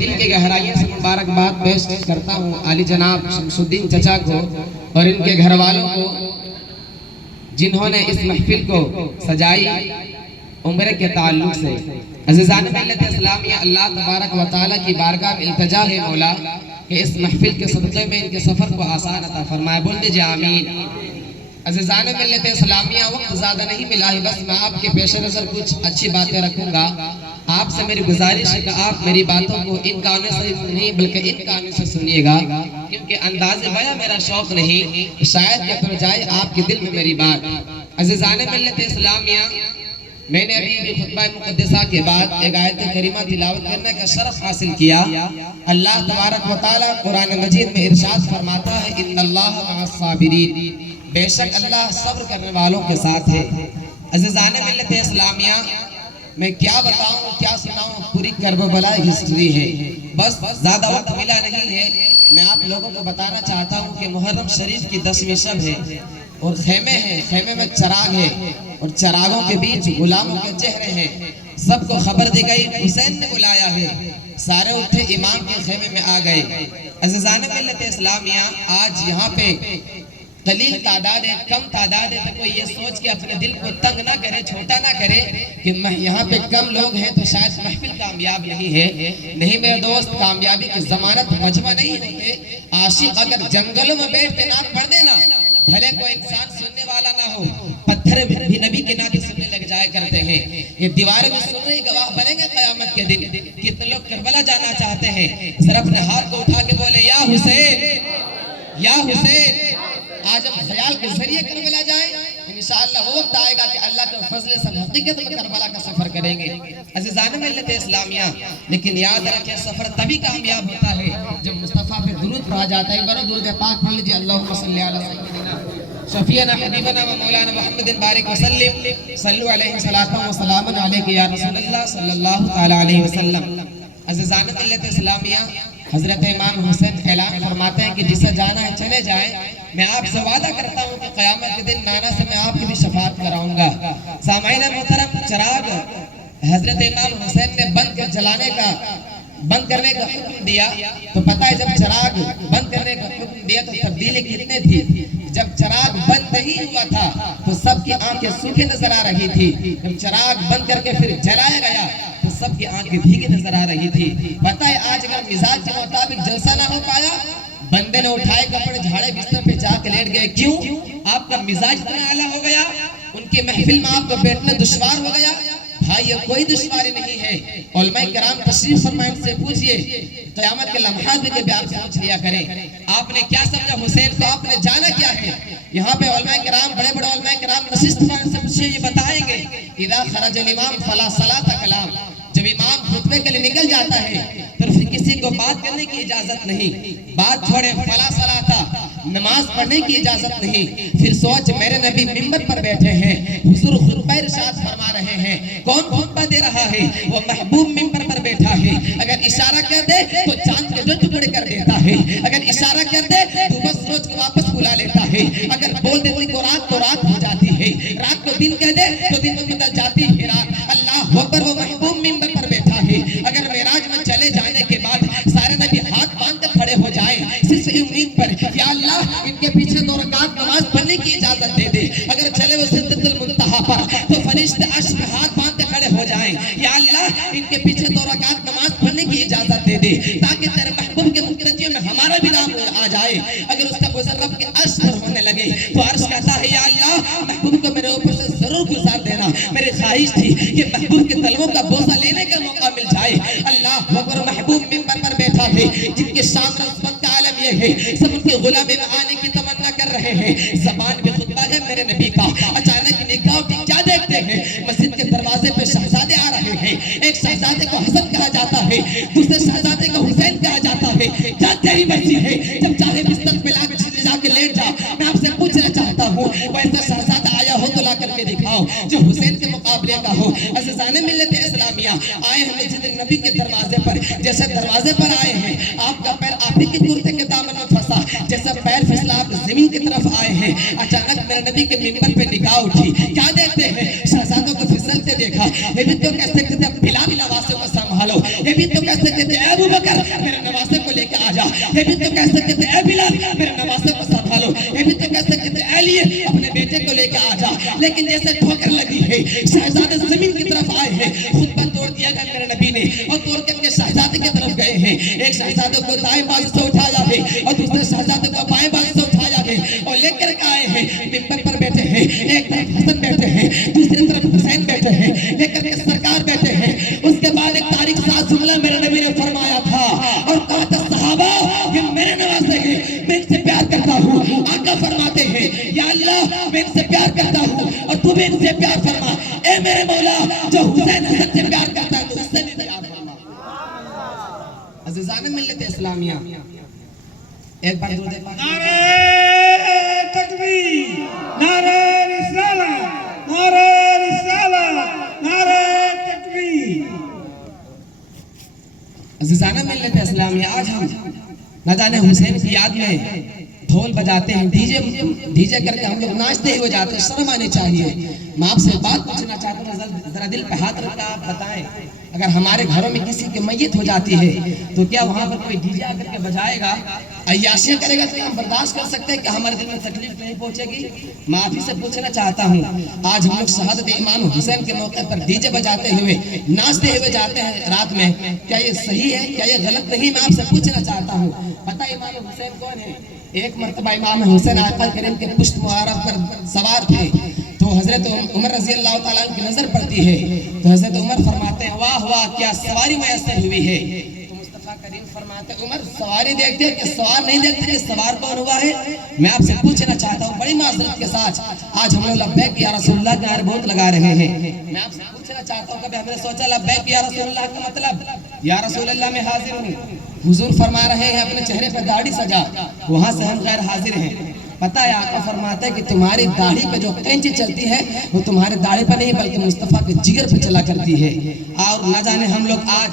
دل کے گہرائیوں سے مبارکباد پیش کرتا ہوں عالی جناب شمسالدین چچا کو اور ان کے گھر والوں کو جنہوں نے اس محفل کو سجائی عمرے کے تعلق سے۔ عزیزان ملت اسلامیہ، اللہ تبارک و تعالیٰ کی بارگاہ میں التجا ہے مولا کہ اس محفل کے صدقے میں ان کے سفر کو آسان عطا فرمائے، بول دیجئے آمین۔ عزیزان ملت اسلامیہ، وقت زیادہ نہیں ملا ہے، بس میں آپ کے پیش نظر کچھ اچھی باتیں رکھوں گا۔ آپ سے میری گزارش ہے کہ آپ میری باتوں کو ان کانوں سے نہیں بلکہ ان کانوں سے سنیے گا، کیونکہ انداز بیاں میرا شوق نہیں، شاید کہ اتر جائے آپ کے دل میں میری بات۔ عزیزان ملت اسلامیہ، میں نے ابھی خطبہ مقدسہ کے بعد ایک آیت کریمہ تلاوت کرنے کا شرف حاصل کیا۔ اللہ تبارک و تعالیٰ قرآن مجید میں ارشاد فرماتا ہے ان اللہ مع الصابرین، بے شک اللہ صبر کرنے والوں کے ساتھ ہے۔ عزیزان ملت اسلامیہ، میں کیا بتاؤں کیا سناؤں، پوری کرب و بلا ہسٹری ہے، بس زیادہ وقت ملا نہیں ہے۔ میں آپ لوگوں کو بتانا چاہتا ہوں کہ محرم شریف کی 10ویں شب ہے اور خیمے ہیں، خیمے میں چراغ ہے اور چراغوں کے بیچ غلاموں کے چہرے ہیں۔ سب کو خبر دی گئی حسین نے بلایا ہے، سارے اٹھے امام کے خیمے میں آ گئے۔ عزیزان ملت اسلامیہ، آج یہاں پہ قلیل تعداد ہے، کم تعداد ہے، تو کوئی یہ سوچ کے اپنے دل کو تنگ نہ کرے، چھوٹا نہ کرے کہ یہاں پہ کم لوگ ہیں تو شاید محفل کامیاب نہیں ہے۔ نہیں میرے دوست، کامیابی کی ضمانت مجمع نہیں ہوتے۔ عاشق اگر جنگلوں میں بیٹھ کے نعت پڑھ دینا، بھلے کوئی انسان سننے والا نہ ہو، پتھر بھی نبی کی نعت سننے لگ جایا کرتے ہیں۔ یہ دیواریں بھی سن رہی گواہ بنیں گے قیامت کے دن۔ کتنے لوگ کربلا جانا چاہتے ہیں، صرف اپنے ہاتھ کو اٹھا کے بولے یا حسین یا حسین۔ آج ہم خیال کے ذریعے کربلا جائیں، انشاءاللہ وہ وقت آئے گا کہ اللہ کے فضل سے حقیقت میں کربلا کا سفر کریں گے۔ عزیزان ملت اسلامیہ، لیکن یاد رکھیں سفر تبھی کامیاب ہوتا ہے جب مصطفیٰ پہ درود پڑھا جاتا ہے۔ برو درود پاک پڑھ لیجیے، اللہم صلی علی سیدنا شفیعنا حبیبنا و مولانا محمد بارک وسلم، صلو علیہ صلاۃ و سلام علیک یا رسول اللہ صلی اللہ تعالی علیہ وسلم۔ عزیزان ملت اسلامیہ، حضرت امام حسین اعلان فرماتے ہیں کہ جسے جانا ہے چلے جائے۔ میں آپ سے وعدہ کرتا ہوں کہ قیامت کے دن نانا سے میں آپ کی بھی شفاعت کراؤں گا۔ سامعین محترم، چراغ حضرت امام حسین نے بند کرنے کا حکم دیا، تو پتہ ہے جب چراغ بند کرنے کا حکم دیا تو تبدیلی کتنے تھی۔ جب چراغ بند نہیں ہوا تھا تو سب کی آنکھیں سوکھی نظر آ رہی تھی، جب چراغ بند کر کے پھر جلایا گیا تو سب کی آنکھیں بھیگی نظر آ رہی تھی۔ پتہ ہے آج اگر مزاج کے مطابق جلسہ نہ ہو پایا، بندے نے اٹھائے کپڑے جھاڑے بستر پہ جا کے لیٹ گئے، کیوں؟ آپ کا مزاج اتنا اعلیٰ ہو گیا، ان کی محفل میں آپ کو بیٹھنا دشوار ہو گیا۔ بھائی یہ کوئی دشواری نہیں ہے، علماء کرام تشریف فرمائیں سے پوچھئے، قیامت کے لمحات میں بھی آپ سوچ لیا کریں آپ نے کیا سمجھا حسین کو، آپ نے جانا کیا ہے۔ یہاں پہ علماء کرام، بڑے بڑے علماء کرام نشست فرمائیں سے پوچھئے، یہ بتائیں گے اذا خرج الامام فلا صلاۃ کلام، جب امام خطبے کے لیے نکل جاتا ہے پھر کسی کو بات کرنے کی اجازت نہیں، بات چھوڑے فلا صلاۃ، نماز پڑھنے کی اجازت نہیں۔ پھر سوچ میرے نبی ممبر پر بیٹھے ہیں، حضور خطبہ ارشاد فرما رہے ہیں، کون خطبہ دے رہا ہے؟ وہ محبوب ممبر پر بیٹھا ہے۔ اگر اشارہ کر دے تو چاند کے جو ٹکڑے کر دیتا ہے، اگر اشارہ کر دے تو بس سوچ کے واپس بلا لیتا ہے، اگر بول دے کو رات تو رات ہو جاتی ہے، رات کو دن کہہ دے تو دن میں بدل جاتی ہے رات۔ اللہ اکبر، وہ محبوب ممبر پر بیٹھا ہے۔ اگر معراج میں چلے جانے کے بعد سارے نبی ہاتھ باندھ کر کھڑے ہو جائیں صرف امید پر، یا اللہ ان کے پیچھے 2 رکعت نماز پڑھنے کی اجازت دے دے، اگر چلے وہ سدرۃ المنتہا پر تو فرشتے عرش میں ہاتھ باندھ کر کھڑے ہو جائیں، یا اللہ ان کے پیچھے 2 رکعت نماز پڑھنے کی اجازت دے دے تاکہ تیرے محبوب کے مترجم میں ہمارا بھی نام آ جائے۔ اگر اس کا گزر رب کے عرش پر ہونے لگے تو عرش کہتا ہے یا اللہ محبوب کو میرے اوپر سے ضرور گزار دینا، میری خواہش تھی کہ محبوب کے طلبوں کا بوسہ لینے کا موقع مل جائے۔ اللہ اکبر، محبوب ممبر پر بیٹھا ہے، جن کے شان رسمت کا عالم یہ ہے سب ان کے غلامی میں آنے کی تمنا کر رہے ہیں، زبان میں خطبہ ہے میرے نبی کا، اچانک نگاہ اٹھی کیا دیکھتے ہیں؟ مسجد کے دروازے پہ شہزادے آ رہے ہیں، ایک شہزادے کو حسن کہا جاتا ہے، دوسرے شہزادے کو حسین کہا جاتا ہے۔ کیا تیری مرضی ہے، جب چاہے بستر پہ جا کے لیٹ جا۔ میں آپ سے پوچھنا چاہتا ہوں کوئی ایسا شہزادہ آیا ہو تو لا کر کے دکھاؤ جو حسین کے مقابلے کا ہو۔ عزیزان ملت اسلامیہ، آئے ہیں مسجد نبی کے دروازے پر، جیسے دروازے پر آئے ہیں آپ کا پیر آپ ہی کے کرتے کے دامن میں پھنسا، جیسے پیر پھسلا آپ زمین کی طرف آئے ہیں، اچانک میرے نبی کے ممبر پہ نگاہ اٹھی، کیا دیکھتے ہیں؟ شہزادوں کو پھسلتے دیکھا۔ یہ بھی تو کہہ سکتے تھے بلال نواسے کو سنبھالو، یہ بھی تو کہہ سکتے تھے ابو بکر کر میرے نواسے کو لے کے آ جا. یہ بھی تو کہہ سکتے تھے اے بلال میرے نواسے کو سنبھالو. یہ بھی تو کہہ سکتے تھے اے لیے اپنے بیٹے کو لے کے آ جا. لیکن جیسے ٹھوکر لگی ہے شہزادے زمین کی طرف آئے ہیں. خطبہ توڑ دیا گیا میرے نبی نے اور توڑ کر کے شہزادے کی طرف گئے ہیں. ایک شہزادے کو دائیں بازو سے اٹھایا ہے اور دوسرے شہزادے کو بائیں بازو سے اٹھایا ہے اور لے کر کے آئے ہیں. منبر پر بیٹھے ہیں. ایک طرف حسن بیٹھے ہیں دوسری طرف حسین بیٹھے ہیں. لے کر کے سرکار بیٹھے ہیں. اس کے بعد ایک تاریخ ساز جملہ میرے نبی نے فرمایا تھا اور کہا تھا صحابہ یہ میرے نواسے ہیں میں ان سے پیار کرتا ہوں. آقا فرماتے ہیں یا اللہ میں ان سے پیار کرتا ہوں اور تو بھی ان سے پیار فرما. اے میرے مولا جو حسین حسن سے پیار کرتا ہے تو اس سے بھی پیار فرما. عزیزان ملت اسلامیہ ایک بار درود پاک. نعرہ تکبیر، نعرہ رسالت، نعرہ رسالت، نعرہ تکبیر. عزیزان ملت اسلامیہ آج ہم نہ جانے حسین کی یاد میں ڈھول بجاتے ہیں ڈی جے کر کے ہم لوگ ناچتے ہوئے جاتے ہیں. شرم آنی چاہیے. میں آپ سے بات پوچھنا چاہتا ہوں ذرا دل پہ ہاتھ رکھ کے آپ بتائیں اگر ہمارے گھروں میں کسی کی میت ہو جاتی ہے تو کیا وہاں پر کوئی ڈی جے آ کر کے بجائے گا عیاشیاں کرے گا تو ہم برداشت کر سکتے ہیں کہ ہمارے دل میں تکلیف نہیں پہنچے گی؟ میں آپ ہی سے پوچھنا چاہتا ہوں آج ہم لوگ شہادت امام حسین کے موقع پر ڈی جے بجاتے ہوئے ناچتے ہوئے جاتے ہیں رات میں. کیا یہ صحیح ہے؟ کیا یہ غلط نہیں؟ میں آپ سے پوچھنا چاہتا ہوں. پتہ امام حسین کون ہے؟ ایک مرتبہ امام حسین آقا کریم کے پشت مبارک پر سوار تھے تو حضرت عمر رضی اللہ تعالیٰ عنہ کی نظر پڑتی ہے تو حضرت عمر فرماتے ہیں واہ واہ کیا سواری میسر ہوئی ہے. تو مصطفیٰ کریم فرماتے ہیں عمر سواری دیکھتے ہیں کہ سوار نہیں دیکھتے کہ سوار کون ہوا ہے؟ میں آپ سے پوچھنا چاہتا ہوں بڑی معذرت کے ساتھ آج ہم لوگ لبیک یا رسول اللہ کے نعرے بہت لگا رہے ہیں. میں آپ سے پوچھنا چاہتا ہوں کبھی ہم نے سوچا لبیک یا رسول اللہ کا مطلب یا رسول اللہ میں حاضر ہوں. حضور فرما رہے ہیں اپنے چہرے پر داڑھی سجا وہاں سے ہم غیر حاضر ہیں. پتہ ہے آقا فرماتا ہے کہ تمہاری داڑھی پہ جو کینچی چلتی ہے وہ تمہارے داڑھی پہ نہیں بلکہ مصطفیٰ کے جگر پہ چلا کرتی ہے. اور نہ جانے ہم لوگ آج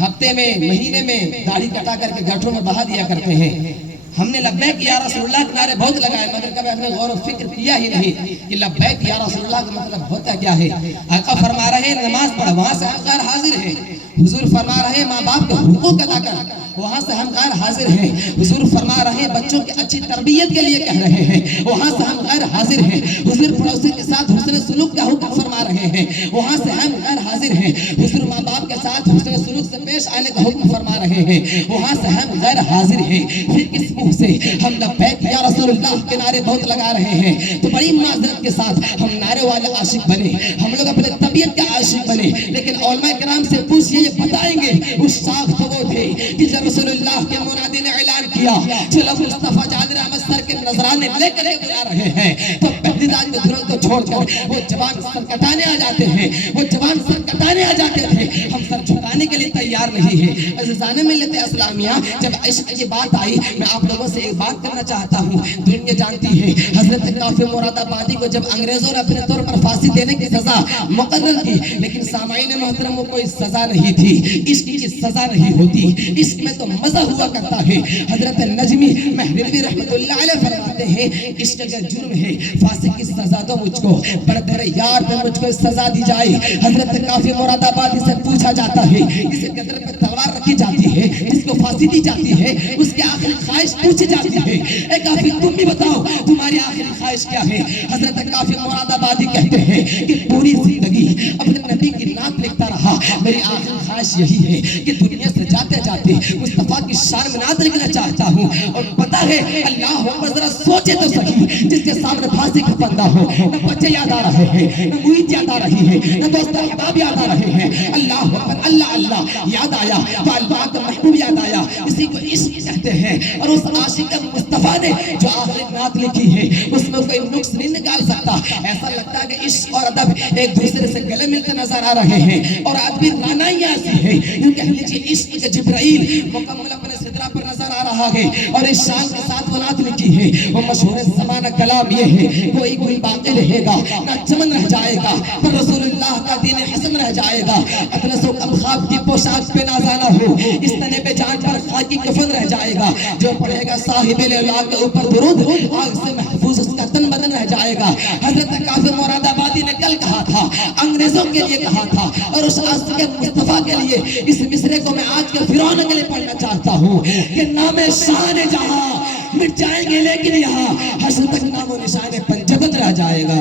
ہفتے میں مہینے میں داڑھی کٹا کر کے گٹروں میں بہا دیا کرتے ہیں. ہم نے لبیک یا رسول اللہ کے نعرے بہت لگائے مگر کبھی ہم نے غور و فکر کیا ہی نہیں کہ لبیک یا رسول اللہ کا مطلب ہوتا کیا ہے. آقا فرما رہے ہیں نماز پڑھ وہاں سے ہم غیر حاضر ہیں. حضور فرما رہے ہیں ماں باپ کے حقوق ادا کر وہاں سے ہم غیر حاضر ہیں. حضور فرما رہے ہیں بچوں کی اچھی تربیت کے لیے کہہ رہے ہیں وہاں سے ہم غیر حاضر ہیں. حضور پڑوسی کے ساتھ حسن سلوک کا حکم فرما رہے ہیں وہاں سے ہم غیر حاضر ہیں. حضور ماں باپ کے ساتھ حسن سلوک سے پیش آنے کا حکم فرما رہے ہیں وہاں سے ہم غیر حاضر ہیں. پھر کس منہ سے ہم لبیک یا رسول اللہ کے نعرے بہت لگا رہے ہیں؟ تو بڑی معذرت کے ساتھ ہم نعرے والے عاشق بنے ہم لوگ اپنے طبیعت کے عاشق بنے. لیکن علماء کرام سے پوچھئے یہ بتائیں گے اس شاخ تو وہ تھے کہ جب رسول اللہ کے منادی نے اعلان کیا چلو مصطفیٰ جادر احمد سر کے نظرانے لے کر بلا رہے ہیں تو پہلی داد کے دھروں کو چھوڑ کر وہ جوان سر کٹانے آ جاتے ہیں. وہ جوان سر کٹانے آ جاتے تھے ہم سر جھکانے کے لیے تیار نہیں ہے. عزیزان ملت اسلامیہ جب عشق کی بات آئی میں آپ لوگوں سے ایک بات کرنا چاہتا ہوں. دنیا جانتی ہے حضرت کافی مراد آبادی کو جب انگریزوں نے اپنے طور پر پھانسی دینے کی سزا مقرر کی لیکن سامعین محترم وہ کوئی سزا نہیں تھی. عشق کی سزا نہیں ہوتی. عشق میں تو مزہ ہوا کرتا ہے. حضرت نجمی مہدوی رحمت اللہ علیہ فرماتے ہیں عشق کا جرم ہے پھانسی کی سزا دو مجھ کو پر تیرے یار پہ مجھ کو سزا دی جائے. حضرت کافی مراد آبادی سے پوچھا جاتا ہے کسی قدر پہ تلوار رکھی جاتی ہے جس کو پھانسی دی جاتی ہے اس کی آخری خواہش پوچھی جاتی ہے اے کافی تم بھی بتاؤ تمہاری آخری خواہش کیا ہے؟ حضرت کافی مراد آبادی کہتے ہیں کہ پوری زندگی اپنے نبی کی نعت لکھتا رہا میری آخری خواہش یہی ہے کہ دنیا سے جاتے جاتے مصطفیٰ کی شان میں نعت لکھنا چاہتا ہوں. اور پتہ ہے اللہ اکبر ذرا سوچے تو صحیح جس کے سامنے پھانسی کا بندہ ہو نہ بچے یاد آ رہے ہیں نہ محیط یاد آ رہی ہے نہ دوست احباب یاد آ رہے ہیں. اللہ اکبر اللہ اللہ یاد آیا تو اللہ کا محبوب یاد آیا. اسی کو عشق کہتے ہیں. اور اس عاشق مصطفیٰ نے جو آخری نعت لکھی ہے اس میں کوئی نقص نہیں نکال سکتا. ایسا لگتا ہے کہ عشق اور ادب ایک دوسرے سے گلے ملتے نظر آ رہے ہیں. اور آج بھی رانائی ایسی ہے یوں کہہ لیجیے عشق کے جبرائیل مکمل اپنے صدرہ پر نظر آ رہا ہے اور اس شان کے ساتھ وہ نعت لکھی ہے. وہ مشہور زمانہ کلام یہ ہے کوئی کوئی باقی رہے گا نہ چمن رہ جائے گا پر رسول اللہ کا دین حسن رہ جائے گا. اطلس و کمخاب کی پوشاک پہ نازانہ ہو اس تنے پہ جان پر خاکی کفن رہ جائے گا. جو پڑھے گا صاحب اللہ کے اوپر درود آگ سے محفوظ اس کا تن بدن رہ جائے گا. حضرت کافی مراد آبادی نے کل کہا تھا، انگریزوں کے لیے کہا تھا، اور اس عاشق مصطفیٰ کے لیے اس مصرے کو میں آج کے فرعون کے لیے پڑھنا چاہتا ہوں کہ نام شان جہاں مٹ جائیں گے لیکن یہاں حشر تک نام و نشان پنجگت رہ جائے گا۔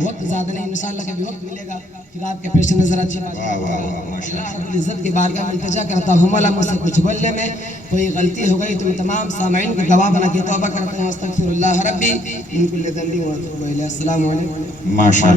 وقت زیادہ نہیں، انشاءاللہ کبھی وقت ملے گا پھر آپ کے پیش نظر اچھی بات اللہ رب العزت کی بارگاہ میں التجا کرتا ہوں مولا مجھ سے کچھ بولنے میں کوئی غلطی ہو گئی تو میں تمام سامعین کو گواہ بنا کے توبہ کرتا ہوں، استغفر اللہ ربی من کل ذنب و اتوب الیہ۔ السلام علیکم۔